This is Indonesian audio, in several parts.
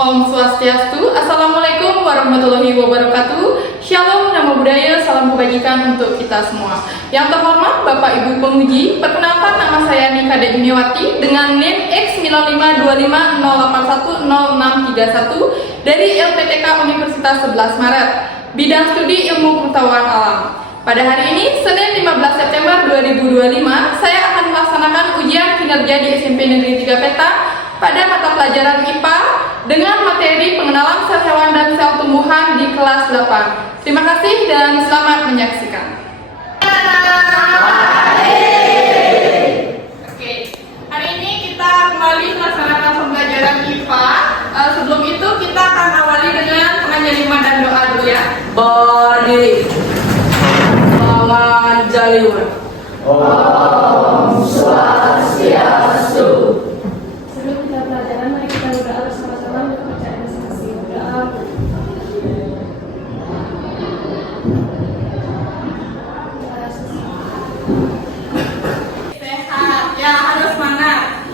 Om Swastiastu, Assalamualaikum warahmatullahi wabarakatuh. Shalom, nama budaya, salam kebajikan untuk kita semua. Yang terhormat Bapak Ibu penguji, perkenalkan nama saya Nika Dejuniwati dengan NIM X9525081061 dari LPTK Universitas 11 Maret, bidang studi ilmu pengetahuan alam. Pada hari ini, Senin 15 September 2025, saya akan melaksanakan ujian kinerja di SMP Negeri 3 Peta pada mata pelajaran IPA dengan materi pengenalan sel hewan dan sel tumbuhan di kelas 8. Terima kasih dan selamat menyaksikan. Oke, hari ini kita kembali melaksanakan pembelajaran IPA. Sebelum itu kita akan awali dengan penganjaliman dan doa dulu ya. Bagi penganjaliman. Om Swastiastu. Sebelum kita pelajaran, mari kita berdoa bersama-sama untuk bacaan masing-masing. Doa. Sehat, ya harus semangat.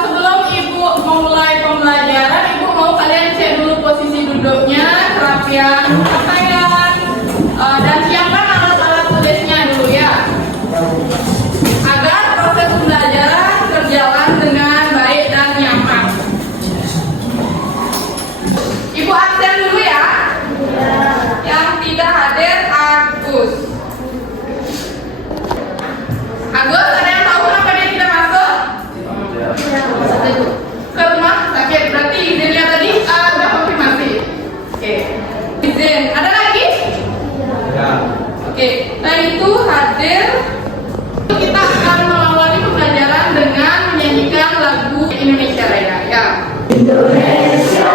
Sebelum Ibu memulai pembelajaran, Ibu mau kalian cek dulu posisi duduknya, kerapian pakaian, dan siapkan alat-alat tulisnya dulu ya, agar proses pembelajaran berjalan dengan baik dan nyaman. Ibu absen dulu ya. Yang tidak hadir Agus. Agus, ada yang tahu kenapa dia tidak masuk? Ke rumah sakit, berarti izinnya tadi udah konfirmasi. Oke, izin. Ada lagi? Ya. Oke, nah itu hadir. Kita akan mengawali pembelajaran dengan menyanyikan lagu Indonesia Raya. Ya. Indonesia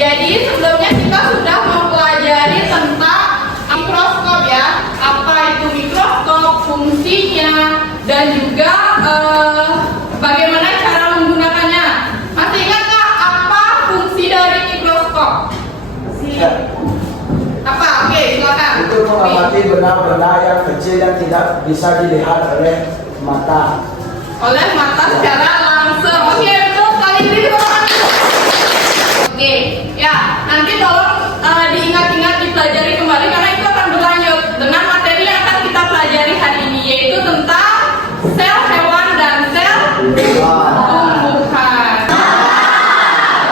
Jadi sebelumnya kita sudah mempelajari tentang mikroskop ya, apa itu mikroskop, fungsinya, dan juga bagaimana cara menggunakannya. Masih ingat nggak apa fungsi dari mikroskop? Apa? Oke, silakan. itu mengamati benda-benda yang kecil yang tidak bisa dilihat oleh mata. Oleh mata secara langsung. Oke, betul sekali. Oke, ya nanti tolong diingat-ingat, dipelajari kembali karena itu akan berlanjut dengan materi yang akan kita pelajari hari ini, yaitu tentang sel hewan dan sel tumbuhan.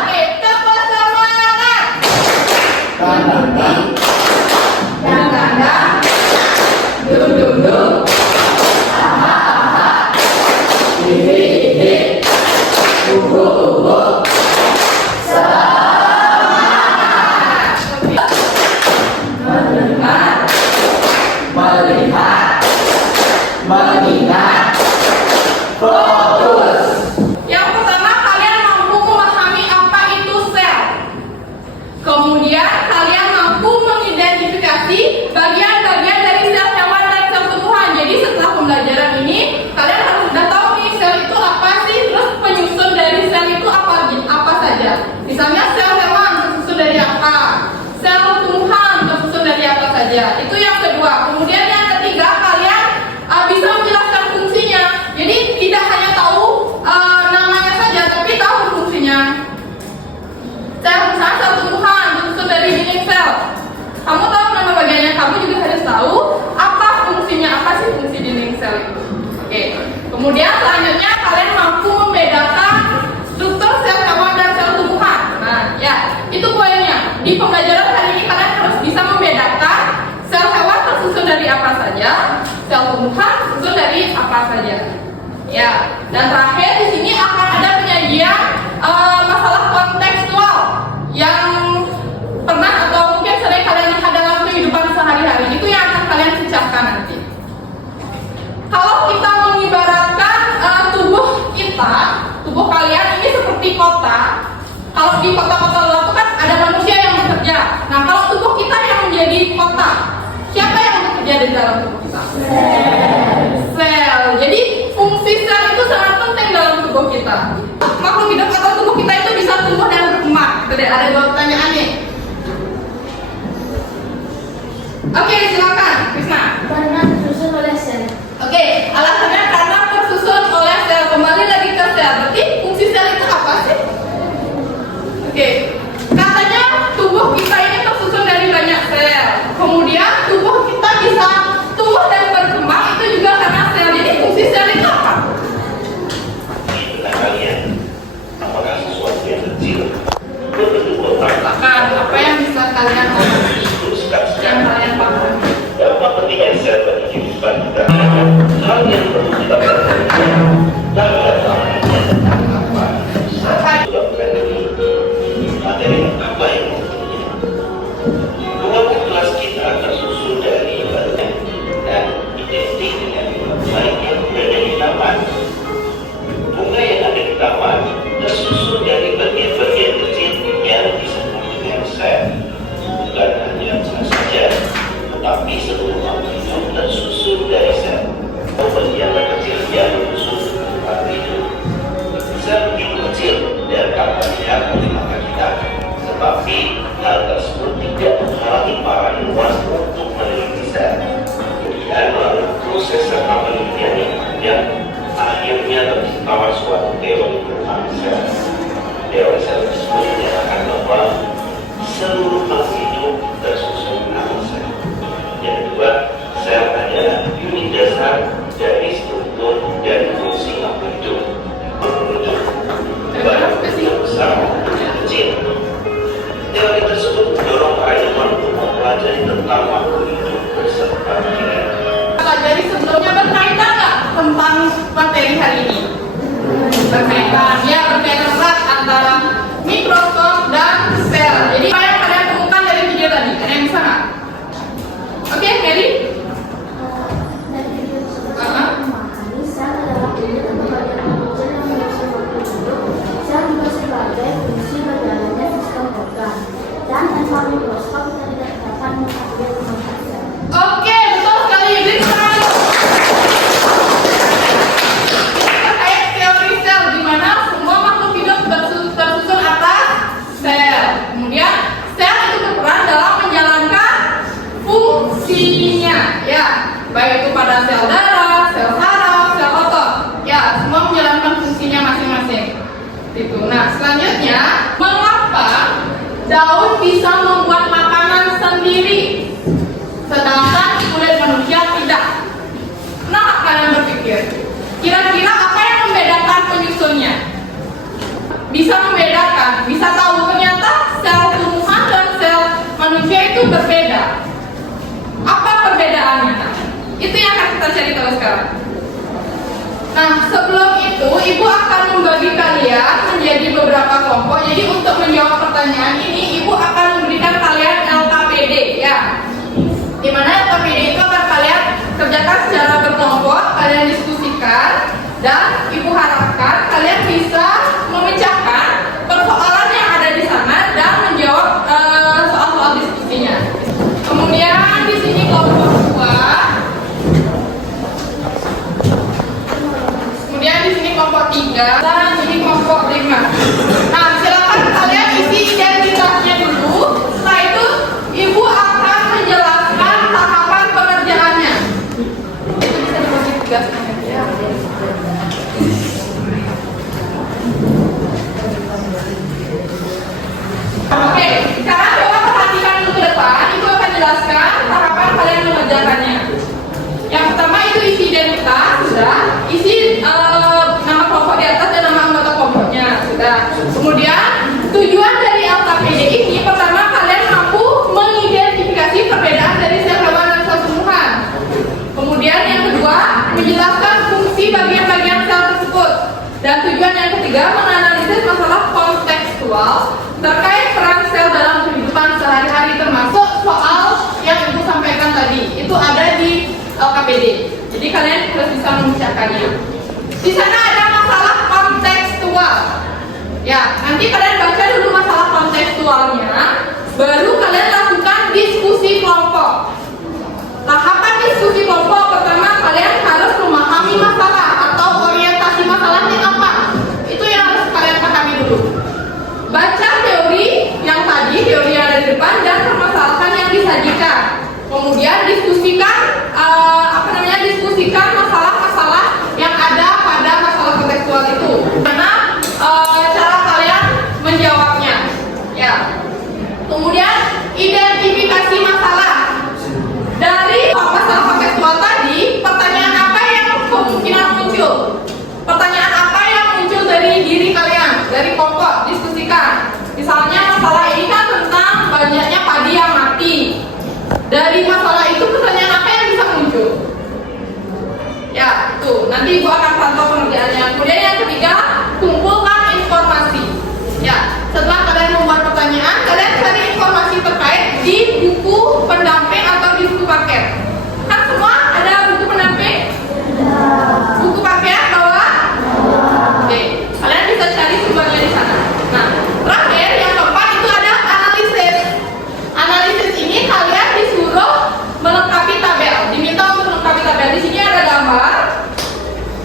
Oke, cepat semangat. Dan duduk. Mengingat Yang pertama, kalian mampu memahami apa itu sel. Kemudian kalian mampu mengidentifikasi bagian-bagian dari sel hewan dan sel tumbuhan. Jadi setelah pembelajaran ini, kalian harus sudah tahu nih sel itu apa sih, terus penyusun dari sel itu apa saja. Misalnya sel hewan tersusun dari apa, sel tumbuhan tersusun dari apa saja. Itu yang kedua. Kemudian yang ketiga, kalian bisa menjelaskan fungsinya. Jadi tidak hanya tahu namanya saja, tapi tahu fungsinya. Sel, misalnya sel tumbuhan tersusun dari dinding sel. Kamu tahu nama bagiannya, kamu juga harus tahu apa fungsinya, apa sih fungsi dinding sel itu. Oke. Kemudian selanjutnya kalian mampu membedakan struktur sel hewan dan sel tumbuhan. Nah, ya, itu poinnya. Di pembelajaran hari ini kalian harus bisa membedakan sel hewan tersusun dari apa saja, sel tumbuhan tersusun dari apa saja. Ya, dan terakhir di sini akan ada penyajian masalah kontekstual yang pernah atau mungkin sering kalian lihat dalam kehidupan sehari-hari. Itu yang akan kalian Kalau di kota-kota luar itu kan ada manusia yang bekerja. Nah, kalau tubuh kita yang menjadi kota, siapa yang bekerja di dalam tubuh kita? Sel. Jadi fungsi sel itu sangat penting dalam tubuh kita. Makhluk hidup atau tubuh kita itu bisa tumbuh dan berkembang. Itu deh, ada 2 pertanyaan nih. Oke, silakan, Krisna. Karena tersusun oleh sel. Oke, alasannya karena tersusun oleh sel. Kembali lagi ke sel. Berarti fungsi sel itu apa sih? Oke, katanya tubuh kita ini tersusun dari banyak sel. Kemudian tubuh kita bisa tumbuh dan berkembang itu juga karena sel. Jadi fungsi sel itu apa? Nah, kalian, apakah sesuatu yang kecil berbentuk kotak? Katakan apa yang bisa kalian amati, yang kalian pahami. Apa pentingnya sel bagi kehidupan kita? Hal yang perlu kita perhatikan dan apa saya sudah berani materi apa yang mempunyai. Kelompok kelas kita tersusun dari badan dan identik dengan baik yang berada di taman. Bunga yang ada di taman tersusun dari bagian-bagian kecil yang disebut dengan sel. Bukan hanya bunga saja, tetapi seluruh makhluk hidup tersusun dari sel. Bagian kecil yang tersusun seperti itu. Sel begitu kecil dan dapat dilihat oleh mata kita, tetapi hal tersebut tidak menghalangi para ilmuwan untuk meneliti sel. Kemudian melalui proses serta penelitian yang panjang, akhirnya terciptalah suatu teori tentang sel. Teori sel tersebut menyatakan bahwa seluruh makhluk hidup tersusun atas sel. Yang kedua, sel adalah unit dasar dari struktur dan fungsi makhluk hidup. Menunjuk baik yang besar maupun yang kecil. Teori tersebut mendorong para ilmuwan untuk mempelajari tentang makhluk hidup beserta pikiran. Pelajari sebelumnya berkaitan nggak tentang materi hari ini? Berkaitan, ya berkaitan erat antara mikroskop dan sel. Jadi apa yang kalian temukan dari video tadi? Ada yang bisa nggak? Oke, Mary? Dari video tersebut saya memahami sel adalah unit atau bagian kecil yang mengisi makhluk hidup. Sel juga sebagai fungsi berjalannya sistem organ. Dan tanpa mikroskop kita tidak dapat mengetahui kemampuan sel. Oke, betul sekali. Jadi sekarang terkait teori sel, di mana semua makhluk hidup tersusun atas sel. Kemudian sel itu berperan dalam menjalankan fungsinya, ya, baik itu pada sel darah, sel saraf, sel otot, ya, semua menjalankan fungsinya masing-masing. Itu. Nah, selanjutnya, mengapa daun bisa membuat makanan sendiri, sedangkan kulit manusia tidak? Kenapa kalian berpikir? Kira-kira apa yang membedakan penyusunnya? Bisa membedakan, bisa tahu ternyata sel tumbuhan dan sel manusia itu berbeda. Apa perbedaannya? Itu yang akan kita cari tahu sekarang. Nah, sebelum itu, Ibu akan membagi kalian menjadi beberapa kelompok. Jadi untuk menjawab pertanyaan ini, Ibu akan memberikan kalian LKPD, ya. Di mana LKPD itu akan kalian kerjakan secara berkelompok, kalian diskusikan, dan Ibu harapkan kalian bisa memecahkan persoalan yang ada di sana dan menjawab soal-soal diskusinya. Kemudian di sini kelompok 2, kemudian di sini kelompok 3, dan ini kelompok 5. Nah, silakan kalian isi identitasnya dulu. Setelah itu Ibu akan menjelaskan tahapan pengerjaannya. Itu bisa dibagi tugas. Ya. Oke, sekarang coba perhatikan dulu ke depan. Ibu akan jelaskan tahapan kalian mengerjakannya. Yang pertama itu isi identitas, sudah. Isi nama kelompok di atas dan nama anggota kelompoknya, sudah. Kemudian tujuan dari LKPD ini, pertama kalian mampu mengidentifikasi perbedaan dari sel hewan dan sel tumbuhan. Kemudian yang kedua, menjelaskan fungsi bagian-bagian sel tersebut. Dan tujuan yang ketiga, menganalisis masalah kontekstual terkait peran sel dalam kehidupan sehari-hari, termasuk soal yang Ibu sampaikan tadi. Itu ada di LKPD. Jadi kalian harus bisa memecahkannya. Di sana ada masalah kontekstual. Ya, nanti kalian baca dulu kontekstualnya, baru kalian lakukan diskusi kelompok. Tahapan diskusi kelompok pertama, kalian harus memahami masalah atau orientasi masalahnya apa. Itu yang harus kalian pahami dulu. Baca teori yang tadi, teori yang ada di depan, dan permasalahan yang disajikan. Kemudian diskusikan masalah-masalah yang ada pada masalah kontekstual itu. Karena cara kalian menjawabnya. Ya. Kemudian identifikasi masalah. Dari masalah kontekstual tadi, pertanyaan apa yang kemungkinan muncul? Pertanyaan apa yang muncul dari diri kalian, dari kelompok, diskusikan. Misalnya masalah ini kan tentang banyaknya padi yang mati. Dari masalah itu pertanyaan apa yang bisa muncul? Ya, tuh, nanti Ibu akan pantau pengerjaannya. Kemudian yang ketiga, kumpulkan informasi. Ya, setelah kalian membuat pertanyaan, kalian cari informasi terkait di buku pendamping atau di buku paket. Kan semua ada buku pendamping? Buku paket bawa? Oke, kalian bisa cari sumbernya di sana. Nah, terakhir yang keempat itu ada analisis. Analisis ini kalian disuruh melengkapi tabel, diminta untuk melengkapi tabel. Di sini ada gambar.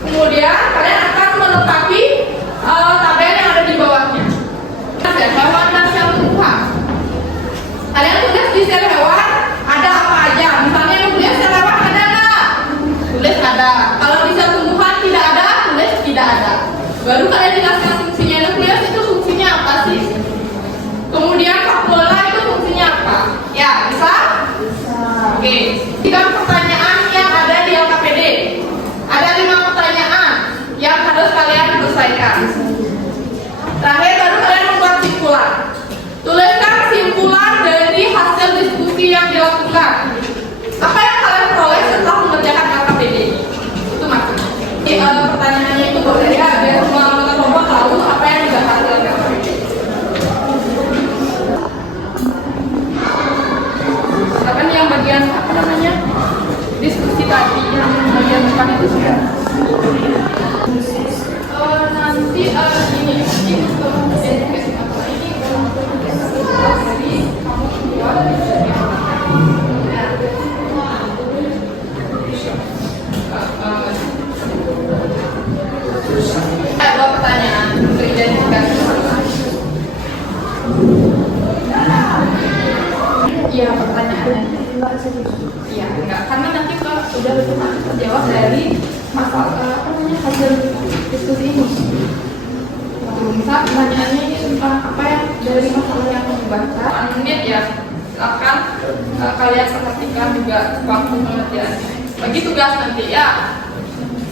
Kemudian kalian akan melengkapi tabel yang ada di bawahnya. Hewan dan sel tumbuhan. Kalian tulis di sel hewan ada apa aja. Misalnya nulis sel hewan ada nggak? Tulis ada. Kalau di sel tumbuhan tidak ada, tulis tidak ada. Baru kalian jelaskan fungsinya. Nukleus itu fungsinya apa sih? Kemudian vakuola itu fungsinya apa? Ya, bisa? Oke. 3 pertanyaan yang ada di LKPD. Ada 5 pertanyaan yang harus kalian selesaikan. Terakhir baru kalian membuat simpulan. Tuliskan simpulan dari hasil diskusi yang dilakukan. Apa yang kalian peroleh setelah mengerjakan LKPD? Itu maksudnya. Pertanyaannya itu boleh ya, biar semua anggota kelompok tahu apa yang dibahas dalam LKPD. Kan yang bagian apa namanya? Diskusi tadi yang bagian depan itu sudah. Nanti ini ada pertanyaan untuk identifikasi. Iya, pertanyaannya. Iya, enggak, karena nanti udah terjawab dari masalah hasil diskusi ini. Misal pertanyaannya ini tentang apa yang dari masalah yang dibahas. Menit ya, silakan kalian perhatikan juga waktu pengerjaannya. Bagi tugas nanti ya.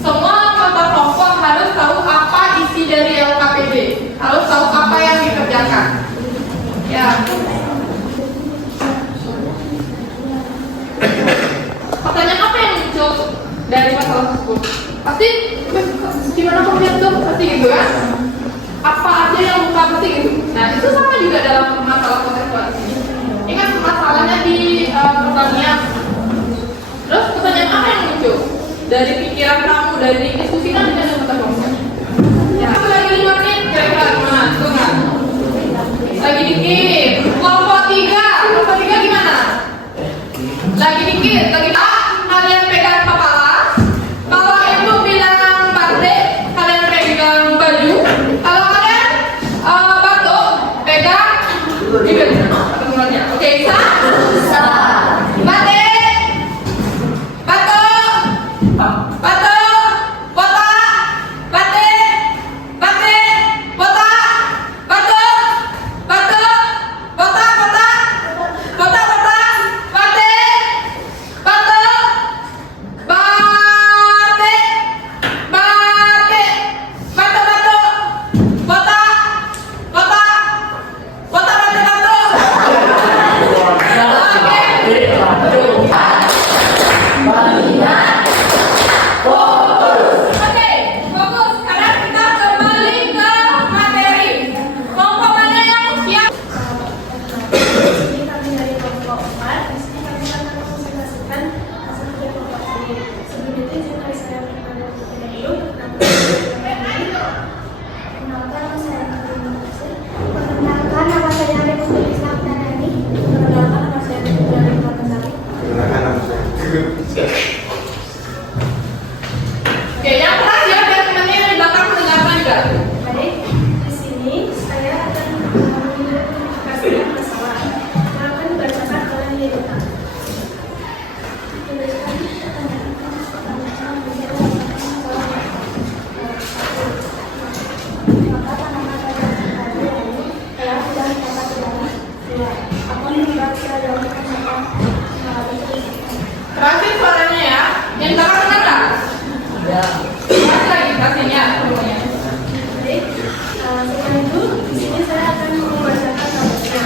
Semua anggota kelompok harus tahu apa isi dari LKPD, harus tahu apa yang dikerjakan. Ya. Pertanyaan apa yang muncul dari masalah tersebut? Pasti gimana kalian tuh pasti gitu ya? Apa aja yang buka pasti gitu? Nah itu sama juga dalam masalah kontekstual ini. Ingat masalahnya di pertanian. Terus pertanyaan apa yang muncul dari pikiran kamu, dari diskusi kan dengan anggota kelompok? Ya, aku lagi 5 menit, kira-kira gimana? Tuh nggak? Lagi dikit. Kelompok 3 gimana? Lagi dikit, lagi kalian pegang kepala. Kalau itu bilang batik, kalian pegang baju. Kalau kalian batuk, pegang bibir. Oke, bisa? Bisa. Batik, batuk, batuk, botak, batik, batik, botak, batuk, batuk, botak, botak, botak, botak, batik, batuk. Oke, yang keras ya, biar temannya yang di belakang mendengarkan juga. Baik, di sini saya akan mengidentifikasi masalah yang akan dibacakan oleh Lilita. Tuliskan pertanyaan maka tanaman pada hari ini telah sudah dapat didapat dua. Apa membaca yang pertanyaan Kerasin suaranya ya. Yang belakang dengar nggak? Ya. Keras lagi kerasinya semuanya. Baik, setelah itu di sini saya akan membacakan namanya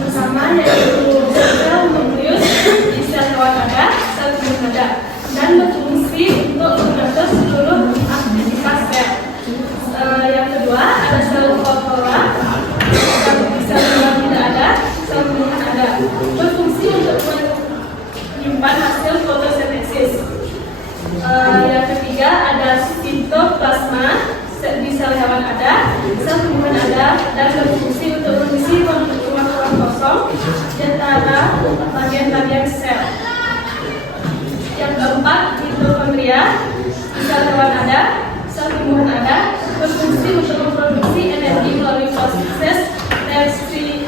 bersama yaitu sel nukleus di sel hewan ada, sel tumbuh ada, dan berfungsi untuk mengatur seluruh aktivitas sel. Yang kedua ada sel kloropla yang di sel hewan tidak ada, sel tumbuhan ada, berfungsi untuk menyimpan hasil fotosintesis. Yang ketiga ada sitoplasma di sel hewan ada, sel tumbuhan ada, dan berfungsi untuk mengisi ruang-ruang kosong di antara bagian-bagian sel. Yang keempat mitokondria di sel hewan ada, sel tumbuhan ada, berfungsi untuk memproduksi energi melalui proses respirasi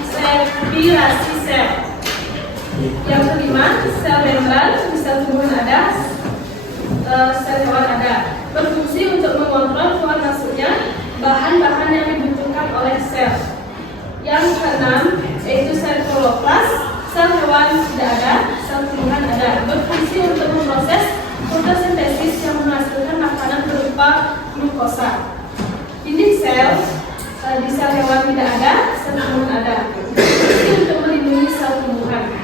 sel. Yang kelima sel membran di sel tumbuhan ada, sel hewan ada, berfungsi untuk mengontrol keluar masuknya bahan-bahan yang dibutuhkan oleh sel. Yang keenam yaitu sel kloroplas, sel hewan tidak ada, sel tumbuhan ada, berfungsi untuk memproses fotosintesis yang menghasilkan makanan berupa glukosa. Dinding sel di sel hewan tidak ada, sel tumbuhan ada, berfungsi untuk melindungi sel tumbuhan.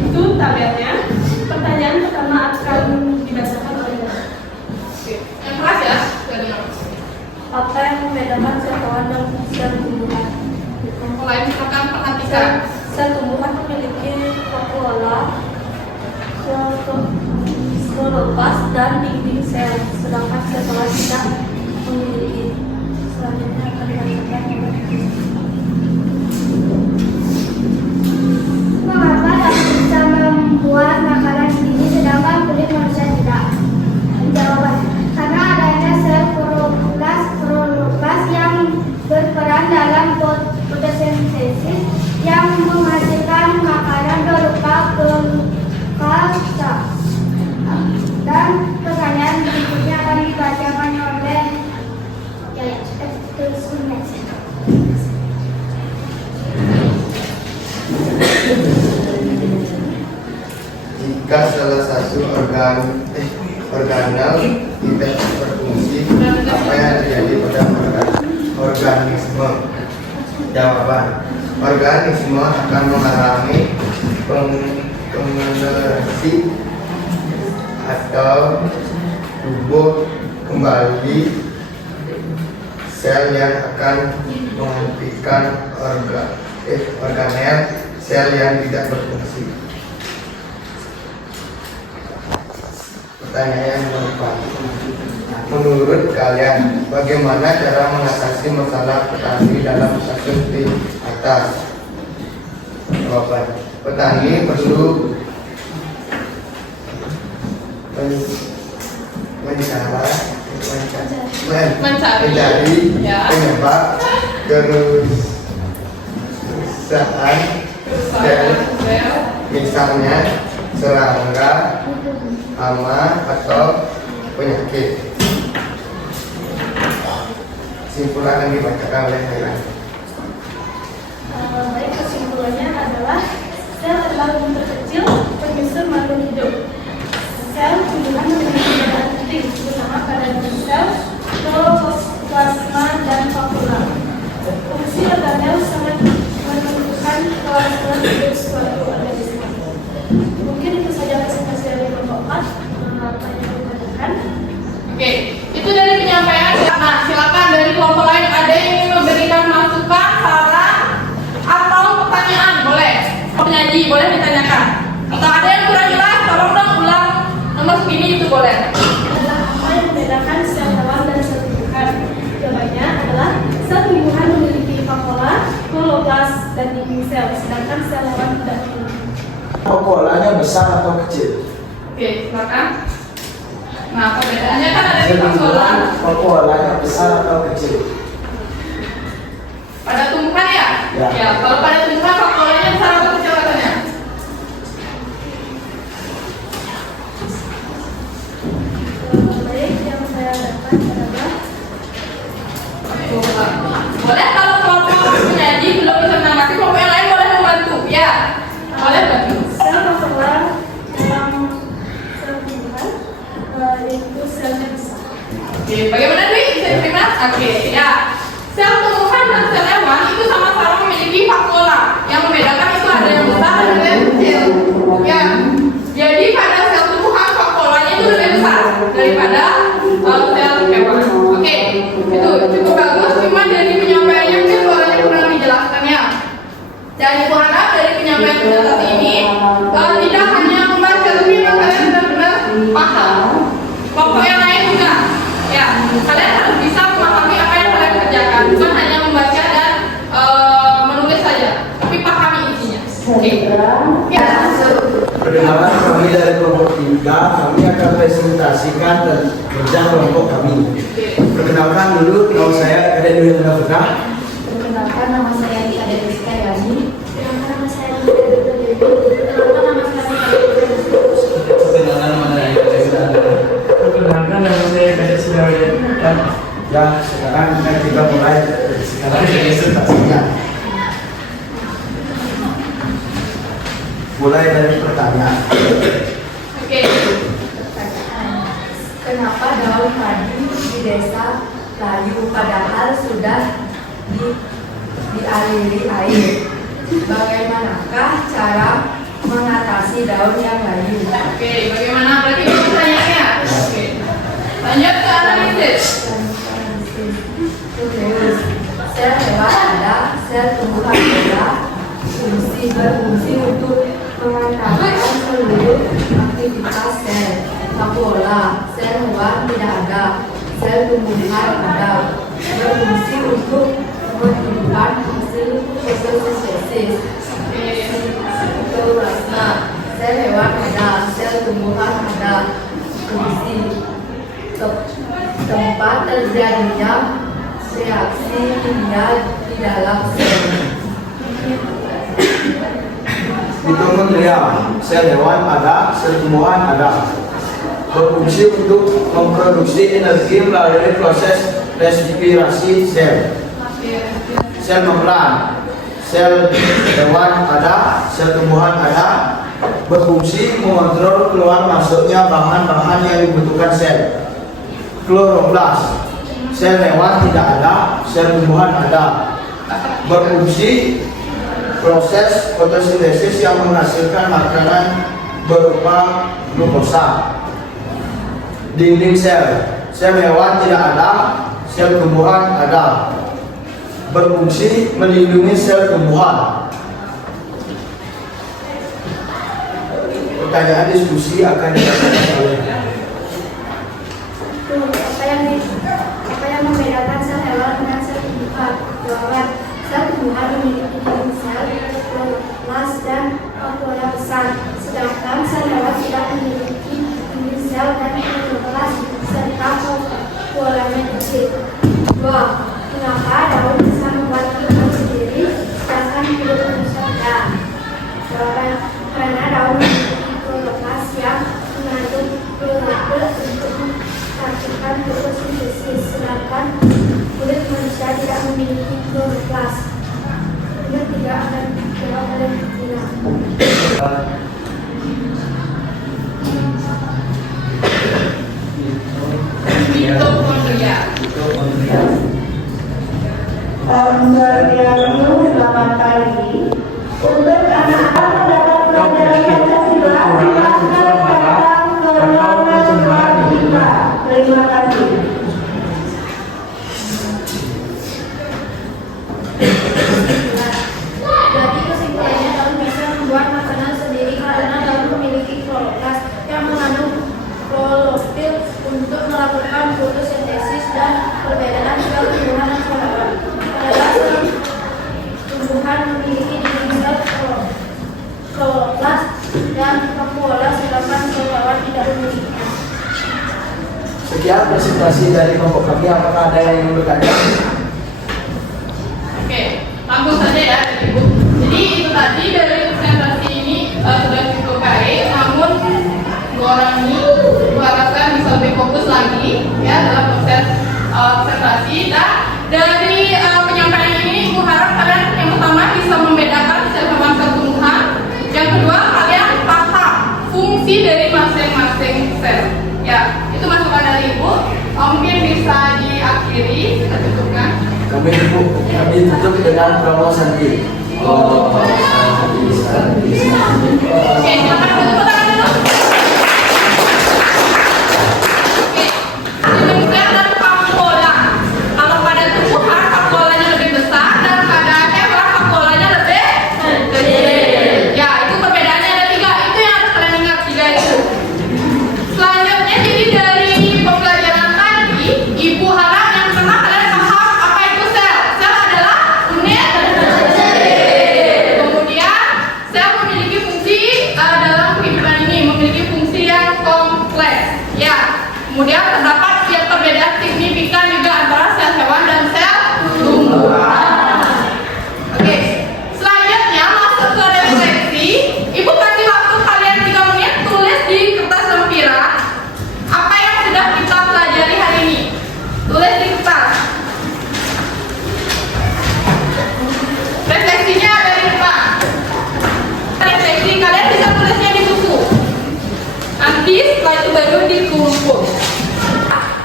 Itu tabelnya. Pertanyaan pertama akan dibacakan oleh Oke, yang keras ya. Saya dengar. apa yang membedakan sel hewan dan sel tumbuhan? Mulai silakan perhatikan. Sel tumbuhan memiliki vakuola, kloroplas, dan dinding sel, sedangkan sel hewan tidak memiliki. Selanjutnya akan dibacakan oleh mengapa rambut bisa membuat makanan ini sedangkan kulit manusia tidak? Jawaban, karena adanya sel kloroplas yang berperan dalam fotosintesis yang menghasilkan makanan berupa glukosa. Dan pertanyaan berikutnya akan dibacakan oleh jika salah satu organel tidak berfungsi, apa yang terjadi pada organisme? Jawaban, organisme akan mengalami pengenerasi atau tumbuh kembali sel yang akan menghentikan organel sel yang tidak berfungsi. Pertanyaan keempat, menurut kalian bagaimana cara mengatasi masalah petani dalam kasus di atas? Jawaban, petani perlu mencari penyebab kerusakan sel, misalnya serangga, hama, atau penyakit. Kesimpulan yang dibacakan oleh saya. Baik, kesimpulannya adalah sel adalah unit terkecil penyusun makhluk hidup. Sel tumbuhan memiliki peran penting, terutama pada sel, kloroplasma, dan vakuola. Fungsi organel sangat menentukan keberlangsungan hidup suatu organisme. Mungkin itu saja presentasi dari kelompok 4. Apa yang dibacakan? Oke, itu dari penyampaian. Nah, silakan dari kelompok lain ada yang ingin memberikan masukan, saran, atau pertanyaan, boleh. Penyaji boleh ditanyakan. Atau ada yang kurang jelas, tolong dong ulang nomor segini itu boleh. Adalah apa yang membedakan sel hewan dan sel tumbuhan? Jawabannya adalah sel tumbuhan memiliki vakuola, kloroplas, dan dinding sel, sedangkan sel hewan tidak memiliki. Vakuolanya besar atau kecil? Oke, silakan. Nah, perbedaannya kan ada di Sel faktoran. tumbuhan faktoralnya besar atau kecil? Pada tumbuhan ya? Ya. Kalau pada tumbuhan faktornya besar atau kecil katanya? Baik, yang saya dapat adalah Boleh kalau kelompok penyaji belum bisa menanggapi, kelompok yang lain boleh membantu. Ya, boleh bantu. sel faktoral dalam sel tumbuhan yaitu sel yang besar. Oke, bagaimana Dwi? Bisa diterima? Oke, ya. Sel tumbuhan dan sel hewan itu sama-sama memiliki faktora. Yang membedakan itu ada yang besar dan ada yang kecil. Ya. Jadi pada sel tumbuhan faktoranya itu lebih besar daripada sel hewan. Oke, itu cukup bagus. Cuma dari penyampaiannya mungkin suaranya kurang dijelaskan ya. Dan Ibu harap dari penyampaian presentasi ini tidak hanya membaca, tapi memang kalian benar-benar paham. Kelompok yang lain juga. Ya, kalian harus bisa memahami apa yang kalian kerjakan, bukan hanya membaca dan menulis saja, tapi pahami intinya. Oke. Ya. Perkenalkan kami dari kelompok 3, kami akan presentasikan dan kerja kelompok kami. Perkenalkan dulu, nama saya Kadek Dwi Hendra Putra. Perkenalkan, nama saya Ika Dewi Sekayani. Perkenalkan, nama saya Ika Dewi. Perkenalkan, nama saya Perkenalkan nama saya Kadek Hendra. Perkenalkan nama saya Kadek Sudarya. Ya, sekarang kita mulai sekarang presentasinya. Mulai dari pertanyaan. Oke. Kenapa daun padi di desa layu padahal sudah dialiri air? Bagaimanakah cara mengatasi daun yang layu? Oke, bagaimana berarti itu pertanyaannya? Oke. Lanjut ke analisis. Terus, sel hewan ada, sel tumbuhan ada, berfungsi untuk mengantarkan seluruh aktivitas sel. Pola sel hewan tidak ada, sel tumbuhan ada, berfungsi untuk menghidupkan hasil fotosintesis. Plasma sel hewan ada, sel tumbuhan ada, fungsi tempat terjadinya reaksi kimia di dalam sel. Itu menterial, sel hewan ada, sel tumbuhan ada. Berfungsi untuk memproduksi energi melalui proses respirasi sel. Sel membran, sel hewan ada, sel tumbuhan ada. Berfungsi mengontrol keluar masuknya bahan-bahan yang dibutuhkan sel. Kloroplas, sel hewan tidak ada, sel tumbuhan ada. Berfungsi proses fotosintesis yang menghasilkan makanan berupa glukosa. Dinding sel, sel hewan tidak ada, sel tumbuhan ada. Berfungsi melindungi sel tumbuhan. Pertanyaan diskusi akan dilakukan oleh apa yang membedakan sel hewan dengan sel tumbuhan? Jawaban, sel tumbuhan memiliki dinding sel, kloroplas dan vakuola besar, sedangkan sel hewan tidak memiliki dinding sel dan kloroplas serta vakuolanya kecil. 2. Mengapa daun bisa membuat kembang sendiri, sedangkan kulit manusia tidak? Jawaban, karena daun memiliki kloroplas yang mengandung klorofil untuk menghasilkan fotosintesis, sedangkan kulit manusia tidak memiliki kloroplas. Ini tidak akan dijawab oleh Tina. Mitokondria. Selamat pagi. Untuk anak-anak mendapat pelajaran Pancasila, silakan datang ke ruangan 5. Terima kasih. Jadi kesimpulannya, daun bisa membuat makanan sendiri karena daun memiliki kloroplas yang mengandung klorofil untuk melakukan fotosintesis. Dan perbedaan sel tumbuhan dan sel hewan adalah sel tidak memiliki. Sekian presentasi dari kelompok kami. Apakah ada yang ingin bertanya? Oke, langsung saja ya Ibu. Jadi itu tadi dari presentasi ini sudah cukup baik, namun dua orang ini diharapkan bisa lebih fokus lagi ya dalam proses presentasi. Dan dari penyampaian ini Ibu harap kalian yang pertama bisa membedakan sel hewan tumbuhan, yang kedua kalian paham fungsi dari masing-masing sel. Ya, itu masukan dari Ibu. Mungkin bisa diakhiri, kita cukupkan. Kami tutup dengan promo Santi. Santi. Oke, silakan tepuk tangan dulu. Oke, demikian dari pakpola. Kalau pada tumbuhan pakpolanya lebih besar dan pada hewan pakpolanya lebih kecil. Ya, itu perbedaannya ada 3. Itu yang harus kalian ingat 3 itu. Selanjutnya, jadi dari pembelajaran tadi, Ibu harap yang pertama kalian paham apa itu sel. Sel adalah unit kecil. Kemudian, sel memiliki fungsi dalam kehidupan ini, memiliki fungsi yang kompleks. Ya, kemudian terdapat perbedaan signifikan juga antara sel hewan dan sel tumbuhan. Oke, selanjutnya masuk ke refleksi. Ibu kasih waktu kalian 3 menit tulis di kertas lempiran apa yang sudah kita pelajari hari ini. Tulis di kertas. Refleksinya ada di depan. Refleksi kalian bisa tulisnya di buku. Nanti setelah itu baru dikumpul.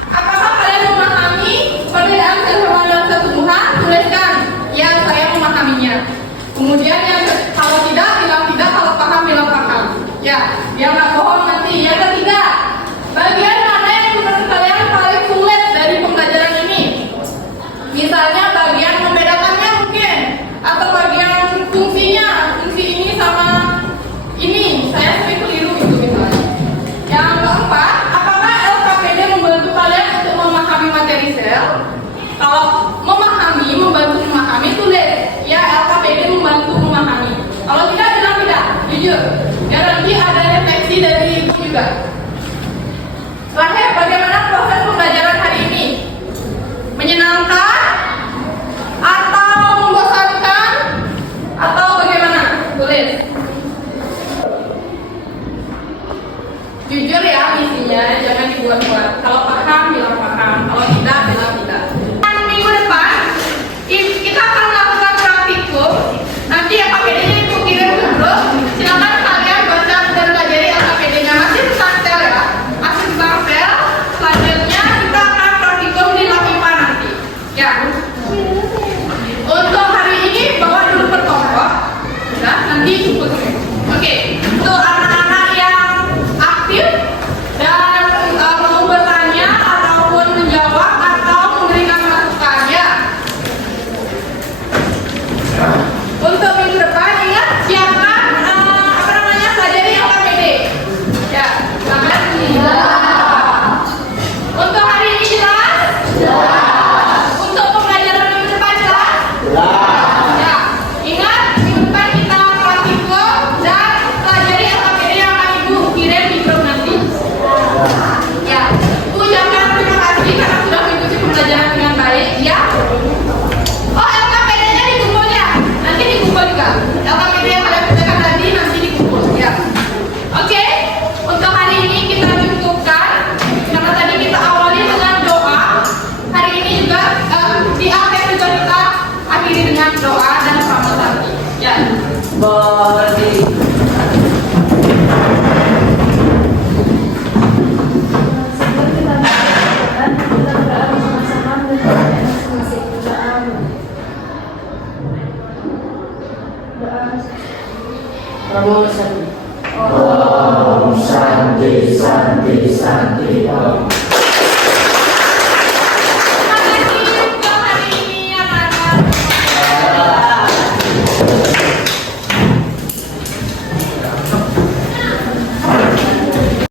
Apakah kalian memahami perbedaan sel hewan dan sel tumbuhan? Tuliskan. Ya, saya memahaminya. Kemudian yang kalau tidak bilang tidak, kalau paham bilang paham. Ya, biar nggak bohong nanti. Yang ketiga, bagian mana yang menurut kalian paling sulit dari pembelajaran ini? Misalnya bagian membedakannya mungkin, atau bagian fungsinya, fungsi ini sama ini. Saya sering keliru itu misalnya. Yang keempat, apakah LKPD membantu kalian untuk memahami materi sel? Kalau membantu memahami, tulis. Ya, LKPD membantu memahami. Kalau tidak, bilang tidak. Jujur. Ya, nanti ada refleksi dari Ibu juga. Terakhir, bagaimana proses pembelajaran hari ini? Menyenangkan? Atau membosankan? Atau bagaimana? Tulis. Jujur ya misinya, jangan dibuat-buat. Kalau paham, bilang paham. Kalau tidak, bilang tidak. Dan minggu depan, kita akan melakukan praktikum. Nanti LKPD-nya Ibu kirim ke grup. Silakan kalian baca dan pelajari LKPD-nya. Masih tentang sel ya. Masih tentang sel. Selanjutnya kita akan praktikum di lab IPA nanti. Ya. Untuk hari ini bawa dulu per kelompok. Sudah, nanti cukup. Oke. Untuk anak-anak yang aktif dan mau bertanya ataupun menjawab atau memberikan masukan ya. Untuk minggu depan ingat siapkan pelajari LKPD. Ya, silakan. Untuk hari ini jelas? Jelas. Untuk pembelajaran minggu depan jelas? Jelas. Ya, ingat minggu depan kita praktikum dan pelajari LKPD yang akan Ibu kirim di grup nanti. Ya, Ibu ucapkan terima kasih karena sudah mengikuti pembelajaran dengan baik. Ya. Oh, LKPD-nya dikumpul ya. Nanti dikumpul juga. LKPD yang kalian kerjakan tadi nanti dikumpul ya. Oke. Untuk hari ini kita cukupkan karena tadi kita awali dengan doa. Hari ini juga di akhir juga kita akhiri dengan doa dan sama tadi. Ya. Sebelum kita melakukan, kita berdoa bersama-sama mengucapkan masing-masing doa. Promo Santi. Om Santi Santi Santi Om.